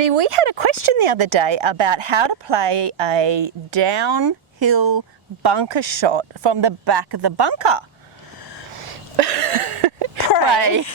Dee, we had a question the other day about how to play a downhill bunker shot from the back of the bunker. Pray.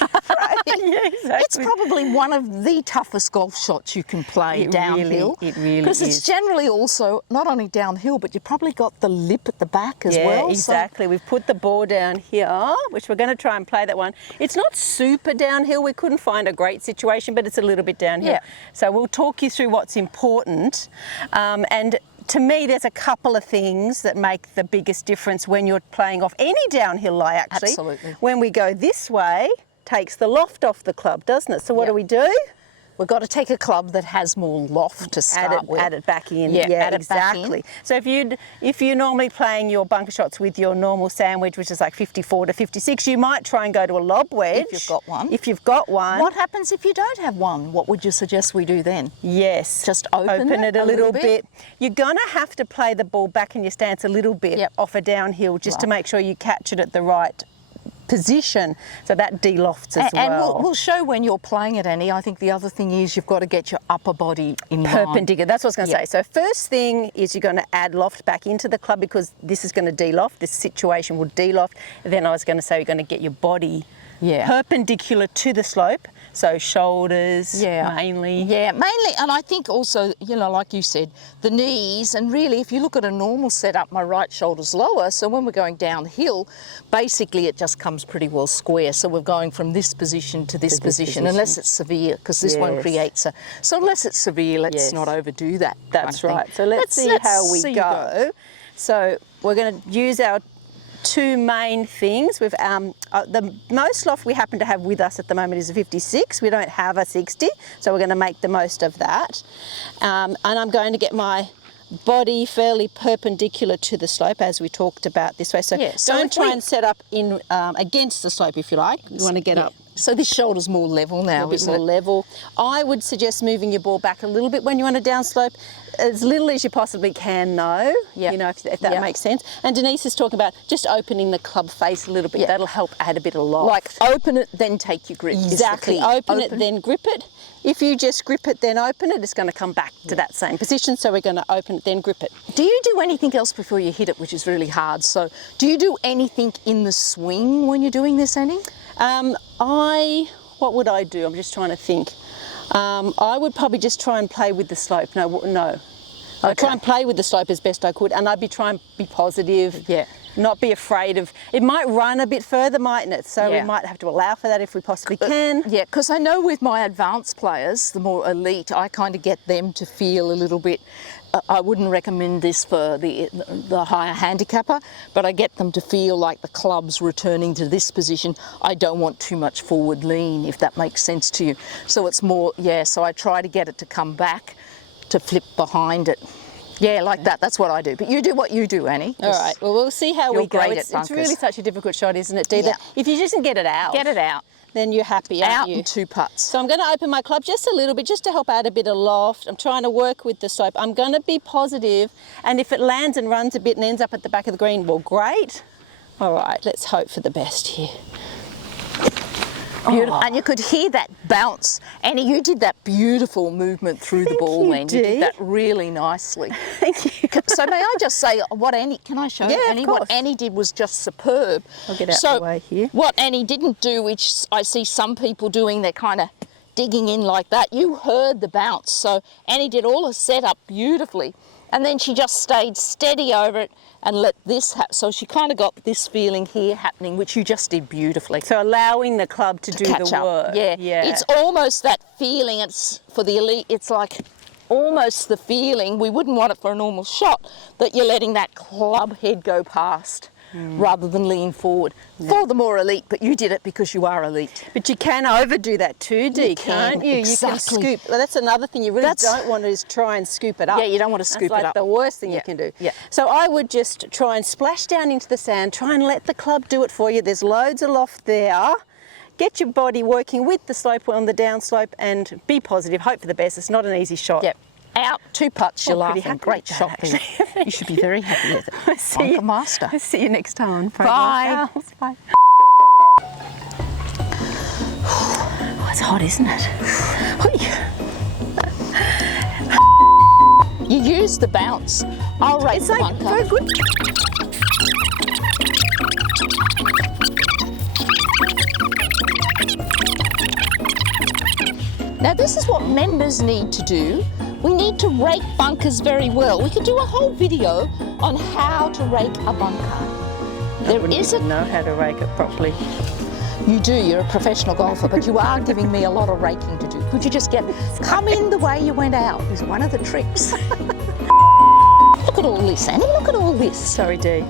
Yeah, exactly. It's probably one of the toughest golf shots you can play downhill. It really is. Because it's generally also not only downhill, but you've probably got the lip at the back as well. Yeah, exactly. So we've put the ball down here, which we're going to try and play that one. It's not super downhill. We couldn't find a great situation, but it's a little bit downhill. Yeah. So we'll talk you through what's important. And to me, there's a couple of things that make the biggest difference when you're playing off any downhill lie, actually. Absolutely. When we go this way, takes the loft off the club, doesn't it? So what do we do? We've got to take a club that has more loft to start with. Add it back in. Yeah, add it exactly. back in. So if you're normally playing your bunker shots with your normal sandwich, which is like 54 to 56, you might try and go to a lob wedge. If you've got one. If you've got one. What happens if you don't have one? What would you suggest we do then? Yes. Just open it a little bit. You're going to have to play the ball back in your stance a little bit off a downhill just to make sure you catch it at the right position, so that de-lofts as well. And we'll show when you're playing it, Annie. I think the other thing is you've got to get your upper body in perpendicular. That's what I was going to say. So first thing is you're going to add loft back into the club because this is going to de-loft. This situation will de-loft. And then I was going to say you're going to get your body perpendicular to the slope. So shoulders mainly. Yeah, mainly. And I think also, you know, like you said, the knees. And really, if you look at a normal setup, my right shoulder's lower. So when we're going downhill, basically it just comes pretty well square. So we're going from this position to this position, unless it's severe, because this one creates a... So unless it's severe, let's not overdo that. That's right. So let's see how we go. So we're going to use our two main things. We've the most loft we happen to have with us at the moment is a 56. We don't have a 60, so we're going to make the most of that. And I'm going to get my body fairly perpendicular to the slope, as we talked about this way. So don't try and set up in against the slope if you like. You want to get up. So this shoulder's more level now, isn't it? A bit more level. I would suggest moving your ball back a little bit when you're on a downslope, as little as you possibly can, though. You know, if that makes sense. And Denise is talking about just opening the club face a little bit. That'll help add a bit of loft. Like open it, then take your grip. Exactly. Open it, then grip it. If you just grip it, then open it, it's going to come back to that same position. So we're going to open it, then grip it. Do you do anything else before you hit it, which is really hard? So do you do anything in the swing when you're doing this, Annie? What would I do? I'm just trying to think. I would probably just try and play with the slope. No. I'd try and play with the slope as best I could, and I'd be trying to be positive. Not be afraid of, it might run a bit further, mightn't it? So we might have to allow for that if we possibly can. Yeah, because I know with my advanced players, the more elite, I kind of get them to feel a little bit, I wouldn't recommend this for the higher handicapper, but I get them to feel like the club's returning to this position. I don't want too much forward lean, if that makes sense to you. So it's more, so I try to get it to come back, to flip behind it. Yeah, like that. That's what I do. But you do what you do, Annie. All right. Well, we'll see how we go. It's really such a difficult shot, isn't it, Dee? If you just can get it out. Then you're happy, aren't you? Out in two putts. So I'm going to open my club just a little bit, just to help add a bit of loft. I'm trying to work with the slope. I'm going to be positive, and if it lands and runs a bit and ends up at the back of the green, well, great. All right, let's hope for the best here. Beautiful. And you could hear that bounce. Annie, you did that beautiful movement through the ball then. You did that really nicely. Thank you. So may I just say what Annie, can I show Annie? Of course. What Annie did was just superb. I'll get out of the way here. What Annie didn't do, which I see some people doing, they're kind of digging in like that. You heard the bounce. So Annie did all her setup beautifully. And then she just stayed steady over it and let this happen. So she kind of got this feeling here happening, which you just did beautifully. So allowing the club to do the work. Yeah. It's almost that feeling. It's for the elite. It's like almost the feeling, we wouldn't want it for a normal shot, that you're letting that club head go past rather than lean forward. For the more elite, but you did it because you are elite. But you can overdo that too, Dee, can't you? Exactly. You can scoop. Well, that's another thing you really don't want to is try and scoop it up. Yeah, you don't want to scoop it up. That's like the worst thing you can do. Yeah. So I would just try and splash down into the sand, try and let the club do it for you. There's loads of loft there. Get your body working with the slope on the downslope and be positive. Hope for the best. It's not an easy shot. Yep. Out, two putts, you're laughing. Great shot. You should be very happy with it. Bunker master. I'll see you next time. Bye. Bye. Oh, it's hot, isn't it? use the bounce. I'll rake It's the like bunker. very good. Now this is what members need to do. We need to rake bunkers very well. We could do a whole video on how to rake a bunker. There is a... know how to rake it properly. You do, you're a professional golfer, but you are giving me a lot of raking to do. Could you just come in the way you went out is one of the tricks. Look at all this, Annie, look at all this. Sorry, Dee.